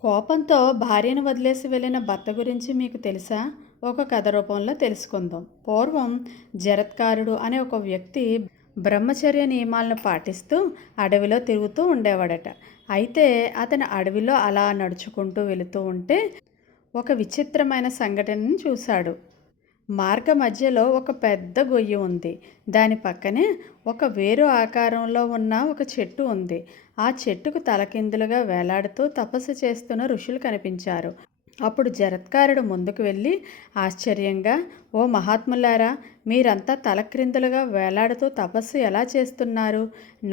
కోపంతో భార్యను వదిలేసి వెళ్ళిన భర్త గురించి మీకు తెలుసా? ఒక కథ రూపంలో తెలుసుకుందాం. పూర్వం జరత్కారుడు అనే ఒక వ్యక్తి బ్రహ్మచర్య నియమాలను పాటిస్తూ అడవిలో తిరుగుతూ ఉండేవాడట. అయితే అతను అడవిలో అలా నడుచుకుంటూ వెళుతూ ఉంటే ఒక విచిత్రమైన సంఘటనని చూశాడు. మార్గ మధ్యలో ఒక పెద్ద గొయ్యి ఉంది. దాని పక్కనే ఒక వేరు ఆకారంలో ఉన్న ఒక చెట్టు ఉంది. ఆ చెట్టుకు తలకిందులుగా వేలాడుతూ తపస్సు చేస్తున్న ఋషులు కనిపించారు. అప్పుడు జరత్కారుడు ముందుకు వెళ్ళి ఆశ్చర్యంగా, ఓ మహాత్ములారా, మీరంతా తలక్రిందులుగా వేలాడుతూ తపస్సు ఎలా చేస్తున్నారు?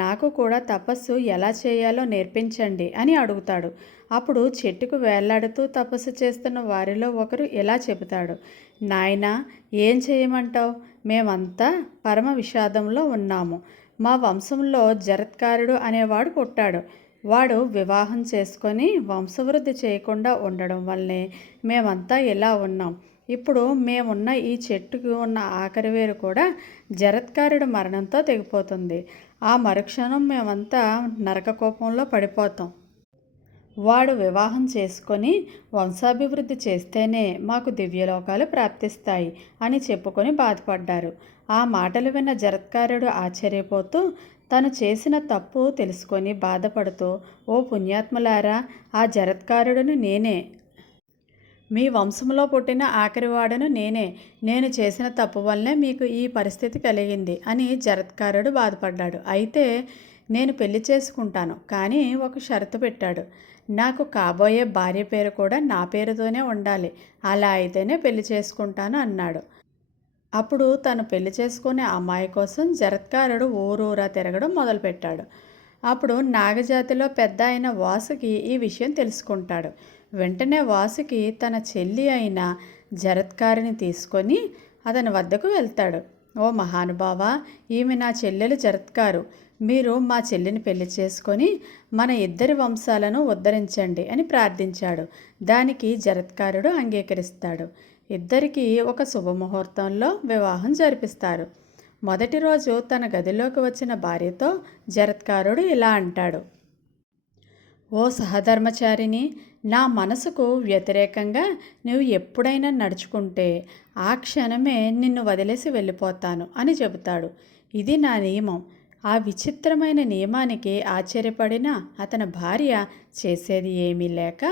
నాకు కూడా తపస్సు ఎలా చేయాలో నేర్పించండి అని అడుగుతాడు. అప్పుడు చెట్టుకు వేలాడుతూ తపస్సు చేస్తున్న వారిలో ఒకరు ఇలా చెబుతాడు, నాయనా, ఏం చేయమంటావు? మేమంతా పరమ విషాదంలో ఉన్నాము. మా వంశంలో జరత్కారుడు అనేవాడు పుట్టాడు. వాడు వివాహం చేసుకొని వంశవృద్ధి చేయకుండా ఉండడం వల్లే మేమంతా ఇలా ఉన్నాం. ఇప్పుడు మేమున్న ఈ చెట్టుకు ఉన్న ఆఖరి వేరు కూడా జరత్కారుడి మరణంతో తెగిపోతుంది. ఆ మరుక్షణం మేమంతా నరకకోపంలో పడిపోతాం. వాడు వివాహం చేసుకొని వంశాభివృద్ధి చేస్తేనే మాకు దివ్యలోకాలు ప్రాప్తిస్తాయి అని చెప్పుకొని బాధపడ్డారు. ఆ మాటలు విన్న జరత్కారుడు ఆశ్చర్యపోతూ తను చేసిన తప్పు తెలుసుకొని బాధపడుతూ, ఓ పుణ్యాత్ములారా, ఆ జరత్కారుడును నేనే. మీ వంశంలో పుట్టిన ఆఖరివాడను నేనే. నేను చేసిన తప్పు వల్లే మీకు ఈ పరిస్థితి కలిగింది అని జరత్కారుడు బాధపడ్డాడు. అయితే నేను పెళ్లి చేసుకుంటాను, కానీ ఒక షరతు పెట్టాడు. నాకు కాబోయే భార్య పేరు కూడా నా పేరుతోనే ఉండాలి. అలా అయితేనే పెళ్లి చేసుకుంటాను అన్నాడు. అప్పుడు తను పెళ్లి చేసుకునే అమ్మాయి కోసం జరత్కారుడు ఊరూరా తిరగడం మొదలుపెట్టాడు. అప్పుడు నాగజాతిలో పెద్ద అయిన వాసుకి ఈ విషయం తెలుసుకుంటాడు. వెంటనే వాసుకి తన చెల్లి అయిన జరత్కారిని తీసుకొని అతని వద్దకు వెళ్తాడు. ఓ మహానుభావ, ఈమె నా చెల్లెలు జరత్కారు. మీరు మా చెల్లిని పెళ్లి చేసుకొని మన ఇద్దరి వంశాలను ఉద్ధరించండి అని ప్రార్థించాడు. దానికి జరత్కారుడు అంగీకరిస్తాడు. ఇద్దరికీ ఒక శుభముహూర్తంలో వివాహం జరిపిస్తారు. మొదటి రోజు తన గదిలోకి వచ్చిన భార్యతో జరత్కారుడు ఇలా అంటాడు, ఓ సహధర్మచారిని, నా మనసుకు వ్యతిరేకంగా నువ్వు ఎప్పుడైనా నడుచుకుంటే ఆ క్షణమే నిన్ను వదిలేసి వెళ్ళిపోతాను అని చెబుతాడు. ఇది నా నియమం. ఆ విచిత్రమైన నియమానికి ఆశ్చర్యపడిన అతని భార్య చేసేది ఏమీ లేక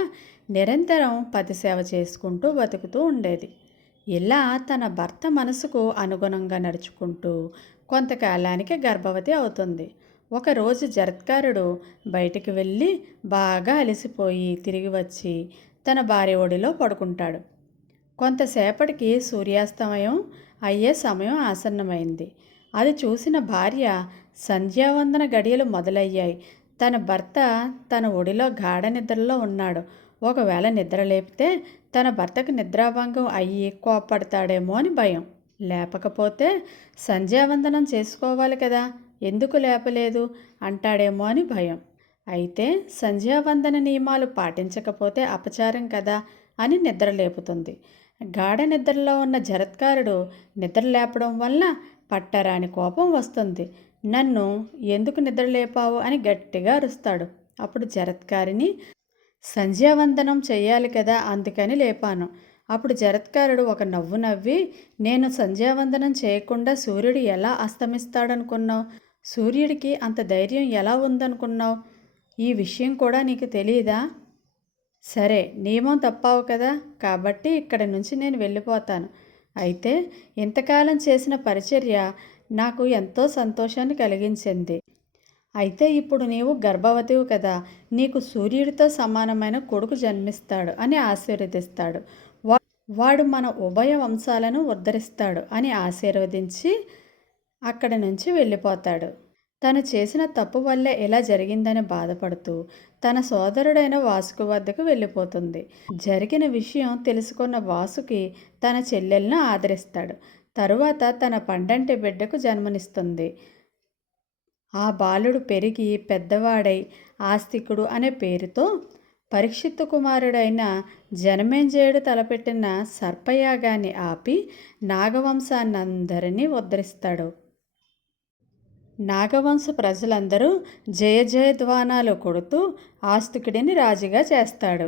నిరంతరం పతిసేవ చేసుకుంటూ బతుకుతూ ఉండేది. ఇలా తన భర్త మనసుకు అనుగుణంగా నడుచుకుంటూ కొంతకాలానికి గర్భవతి అవుతుంది. ఒకరోజు జరత్కారుడు బయటికి వెళ్ళి బాగా అలసిపోయి తిరిగి వచ్చి తన భార్య ఒడిలో పడుకుంటాడు. కొంతసేపటికి సూర్యాస్తమయం అయ్యే సమయం ఆసన్నమైంది. అది చూసిన భార్య, సంధ్యావందన గడియలు మొదలయ్యాయి. తన భర్త తన ఒడిలో గాఢ నిద్రలో ఉన్నాడు. ఒకవేళ నిద్ర లేపితే తన భర్తకు నిద్రాభంగం అయ్యి కోప్పడతాడేమో అని భయం. లేపకపోతే సంధ్యావందనం చేసుకోవాలి కదా, ఎందుకు లేపలేదు అంటాడేమో అని భయం. అయితే సంధ్యావందన నియమాలు పాటించకపోతే అపచారం కదా అని నిద్ర లేపుతుంది. గాఢ నిద్రలో ఉన్న జరత్కారుడు నిద్ర లేపడం వల్ల పట్టరాని కోపం వస్తుంది. నన్ను ఎందుకు నిద్ర లేపావు అని గట్టిగా అరుస్తాడు. అప్పుడు జరత్కారిని, సంధ్యావందనం చెయ్యాలి కదా, అందుకని లేపాను. అప్పుడు జరత్కారుడు ఒక నవ్వు నవ్వి, నేను సంధ్యావందనం చేయకుండా సూర్యుడు ఎలా అస్తమిస్తాడనుకున్నావు? సూర్యుడికి అంత ధైర్యం ఎలా ఉందనుకున్నావు? ఈ విషయం కూడా నీకు తెలియదా? సరే, నియమం తప్పావు కదా, కాబట్టి ఇక్కడి నుంచి నేను వెళ్ళిపోతాను. అయితే ఇంతకాలం చేసిన పరిచర్య నాకు ఎంతో సంతోషాన్ని కలిగించింది. అయితే ఇప్పుడు నీవు గర్భవతివు కదా, నీకు సూర్యుడితో సమానమైన కొడుకు జన్మిస్తాడు అని ఆశీర్వదిస్తాడు. వాడు మన ఉభయ వంశాలను ఉద్ధరిస్తాడు అని ఆశీర్వదించి అక్కడి నుంచి వెళ్ళిపోతాడు. తను చేసిన తప్పు వల్లే ఇలా జరిగిందని బాధపడుతూ తన సోదరుడైన వాసుకు వద్దకు వెళ్ళిపోతుంది. జరిగిన విషయం తెలుసుకున్న వాసుకి తన చెల్లెలను ఆదరిస్తాడు. తరువాత తన పండంటి బిడ్డకు జన్మనిస్తుంది. ఆ బాలుడు పెరిగి పెద్దవాడై ఆస్తికుడు అనే పేరుతో పరీక్షిత్తు కుమారుడైన జనమేజయుడు తలపెట్టిన సర్పయాగాన్ని ఆపి నాగవంశాన్నందరినీ ఉద్ధరిస్తాడు. నాగవంశ ప్రజలందరూ జయ జయధ్వానాలు కొడుతూ ఆస్తికుడిని రాజుగా చేస్తాడు.